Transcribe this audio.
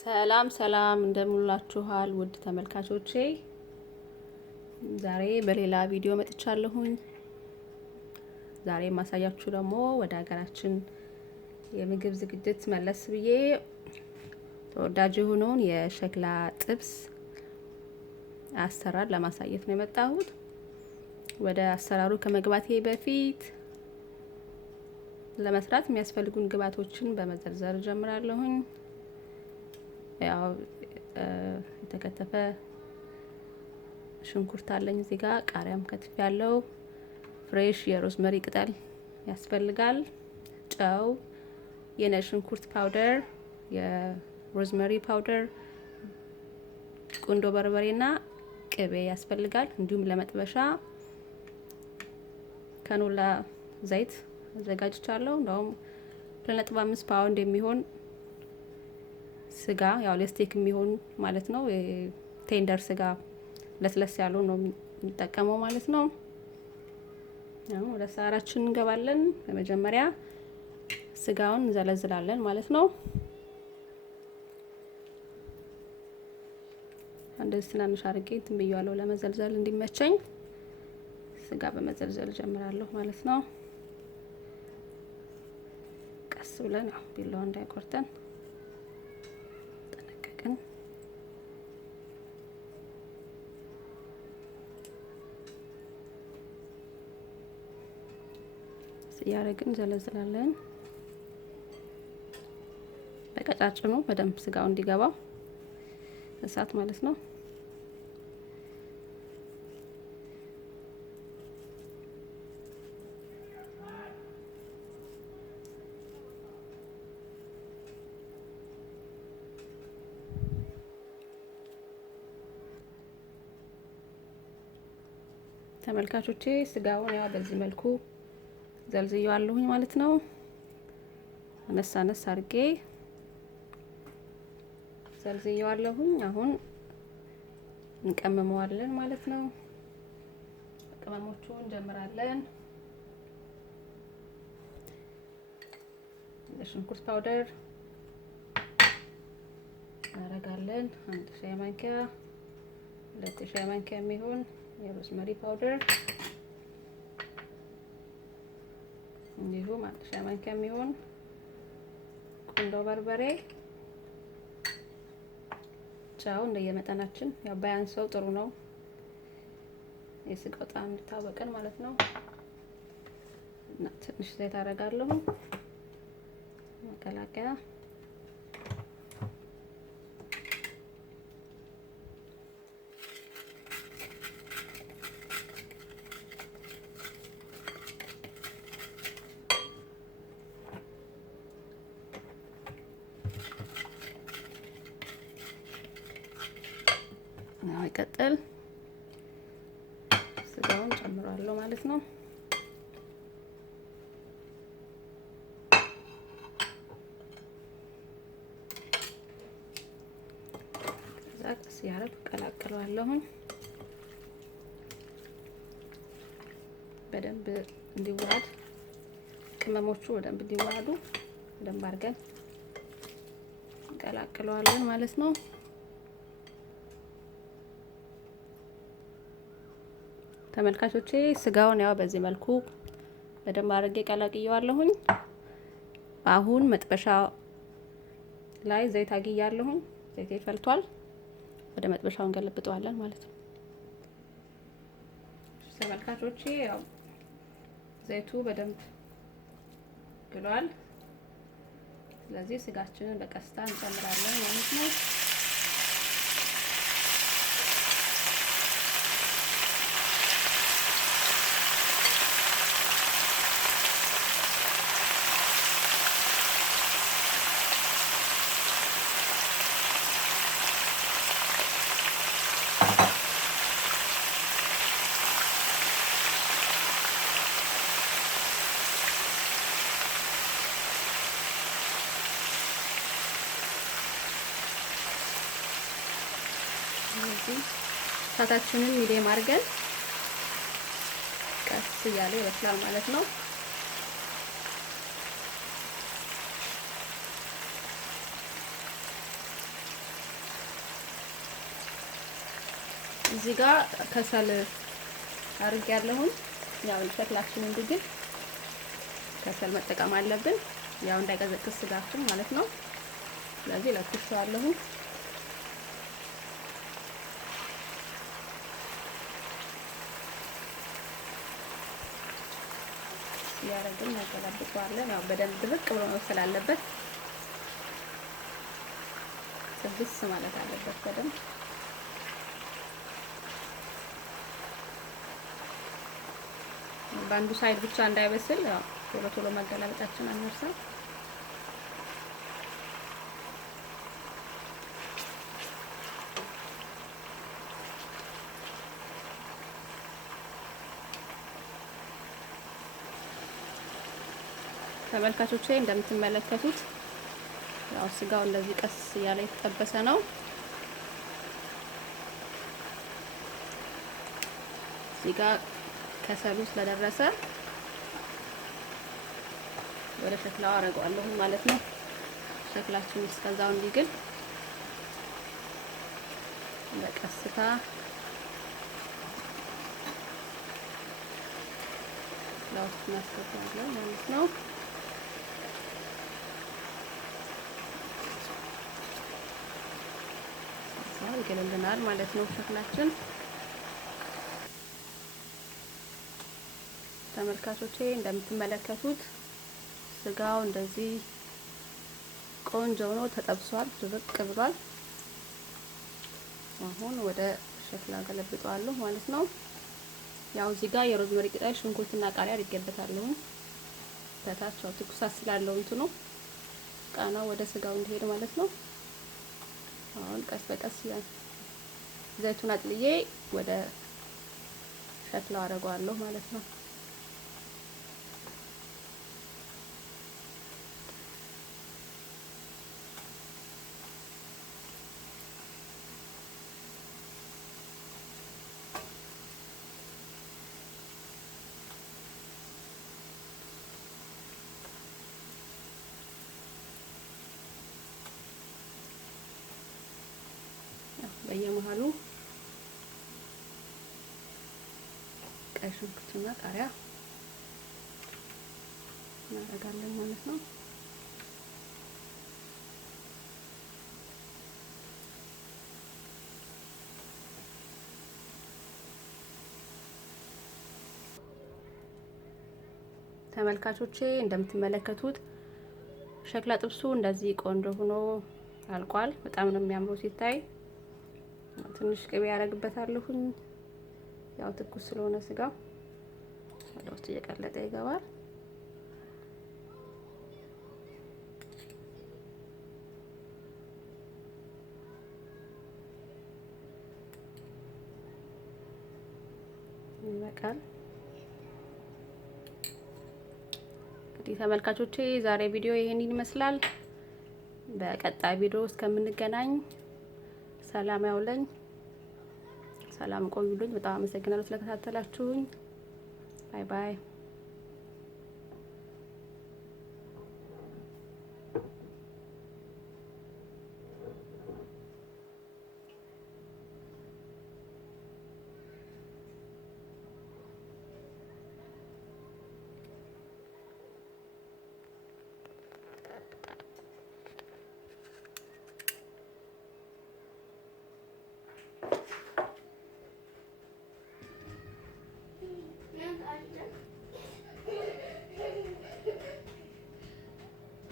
ሰላም ሰላም እንደምንላችኋል ውድ ተመልካቾቼ ዛሬ በሌላ ቪዲዮ መጥቻለሁኝ። ዛሬ ማሳያችሁ ደግሞ ወደ ሀገራችን የምግብ ዝግጅት መለስ ብዬ ተወዳጅ የሆነውን የሸክላ ጥብስ አሰራር ለማሳየት ነው የመጣሁት። ወደ አሰራሩ ከመግባቴ በፊት ለመስራት የሚያስፈልጉን ግብአቶችን በመዘርዘር ጀምራለሁኝ። ያው የተከተፈ ሽንኩርት አለኝ እዚህ ጋር፣ ቃሪያም ከትፍ ያለው፣ ፍሬሽ የሮዝመሪ ቅጠል ያስፈልጋል፣ ጨው፣ የነጭ ሽንኩርት ፓውደር፣ የሮዝመሪ ፓውደር፣ ቁንዶ በርበሬና ቅቤ ያስፈልጋል። እንዲሁም ለመጥበሻ ካኖላ ዘይት አዘጋጅቻለሁ። እንደውም 2.5 ፓውንድ የሚሆን ስጋ ያው ለስቴክ የሚሆን ማለት ነው። ቴንደር ስጋ ለስለስ ያለው ነው የሚጠቀመው ማለት ነው። ያው ወደ አሰራራችን እንገባለን። በመጀመሪያ ስጋውን እንዘለዝላለን ማለት ነው። እንደዚህ ትናንሽ አድርጌ ትንብያለሁ ለመዘልዘል እንዲመቸኝ። ስጋ በመዘልዘል ጀምራለሁ ማለት ነው። ቀስ ብለን ያው ቢላው እንዳይቆርጠን ጠነቀቅን። ያረግን ዘለዝላለን በቀጫጭኑ በደንብ ስጋው እንዲገባ እሳት ማለት ነው። ተመልካቾቼ ስጋውን ያው በዚህ መልኩ ዘልዝያለሁኝ ማለት ነው። አነሳ አነሳ አድርጌ ዘልዝያለሁኝ። አሁን እንቀመመዋለን ማለት ነው። ቅመሞቹን እንጀምራለን። የሽንኩርት ፓውደር እናደርጋለን። 1 ሻይ ማንኪያ 2 ሻይ ማንኪያ የሚሆን የሮዝመሪ ፓውደር እንዲሁም 1 ሻይ ማንኪያ የሚሆን ቁንዶ በርበሬ፣ ጨው እንደየመጠናችን ያው ባያንሰው ጥሩ ነው፣ የስጋው ጣዕም እንዲታወቀን ማለት ነው። እና ትንሽ ዘይት አደርጋለሁ መቀላቀያ። ይቀጥል ስጋውን ጨምራለሁ ማለት ነው። ዛቅስ ያረብ ቀላቅለዋለሁ በደንብ እንዲዋሃድ፣ ቅመሞቹ በደንብ እንዲዋሃዱ በደንብ አድርገን እንቀላቅለዋለን ማለት ነው። ተመልካቾቼ ስጋውን ያው በዚህ መልኩ በደንብ አድርጌ ቀላቅየዋለሁኝ። አሁን መጥበሻ ላይ ዘይት አግያለሁኝ። ዘይት ፈልቷል። ወደ መጥበሻው እንገለብጠዋለን ማለት ነው። ተመልካቾቼ ያው ዘይቱ በደንብ ግሏል። ስለዚህ ስጋችንን በቀስታ እንጨምራለን ማለት ነው። እሳታችንን ሚዲየም አድርገን ቀስ እያለ ይበስላል ማለት ነው። እዚህ ጋር ከሰል አድርጌያለሁኝ። ያው ሸክላችን እንዲግል ከሰል መጠቀም አለብን፣ ያው እንዳይቀዘቅዝ ስጋችን ማለት ነው። ስለዚህ ለኩሻለሁ። ያረግን እናገላብጠዋለን። ያው በደንብ ድርቅ ብሎ መብሰል አለበት። ጥብስ ማለት አለበት በደንብ። በአንዱ ሳይድ ብቻ እንዳይበስል ያው ቶሎ ቶሎ ማገላበጣችን አንርሳ። ተመልካቾቼ እንደምትመለከቱት ያው ስጋው እንደዚህ ቀስ እያለ የተጠበሰ ነው። እዚህ ጋር ከሰሉ ስለደረሰ ወደ ሸክላው አደርገዋለሁ ማለት ነው። ሸክላችን እስከዛው እንዲግል በቀስታ ለውስጥ እናስገባለን ማለት ነው። ይገለልናል ማለት ነው ሸክላችን። ተመልካቾቼ እንደምትመለከቱት ስጋው እንደዚህ ቆንጆ ሆኖ ተጠብሷል፣ ድርቅ ብሏል። አሁን ወደ ሸክላ ገለብጠዋለሁ ማለት ነው። ያው እዚህ ጋር የሮዝመሪ ቅጠል፣ ሽንኩርትና ቃሪያ አድርጌበታለሁ። በታቻው ትኩሳት ስላለው እንትኑ ቃናው ወደ ስጋው እንዲሄድ ማለት ነው። አሁን ቀስ በቀስ ዘይቱን አጥልዬ ወደ ሸክላው አደርገዋለሁ ማለት ነው። በየመሃሉ ቀይ ሽንኩርትና ቃሪያ እናደርጋለን ማለት ነው። ተመልካቾቼ እንደምትመለከቱት ሸክላ ጥብሱ እንደዚህ ቆንጆ ሆኖ አልቋል። በጣም ነው የሚያምረው ሲታይ። ትንሽ ቅቤ ያደርግበታለሁኝ። ያው ትኩስ ስለሆነ ስጋው ወደ ውስጥ እየቀለጠ ይገባል። ይበቃል። እንግዲህ ተመልካቾቼ ዛሬ ቪዲዮ ይሄንን ይመስላል። በቀጣይ ቪዲዮ እስከምንገናኝ ሰላም ያውለኝ። ሰላም ቆዩልኝ። በጣም አመሰግናለሁ ስለተከታተላችሁኝ። ባይ ባይ።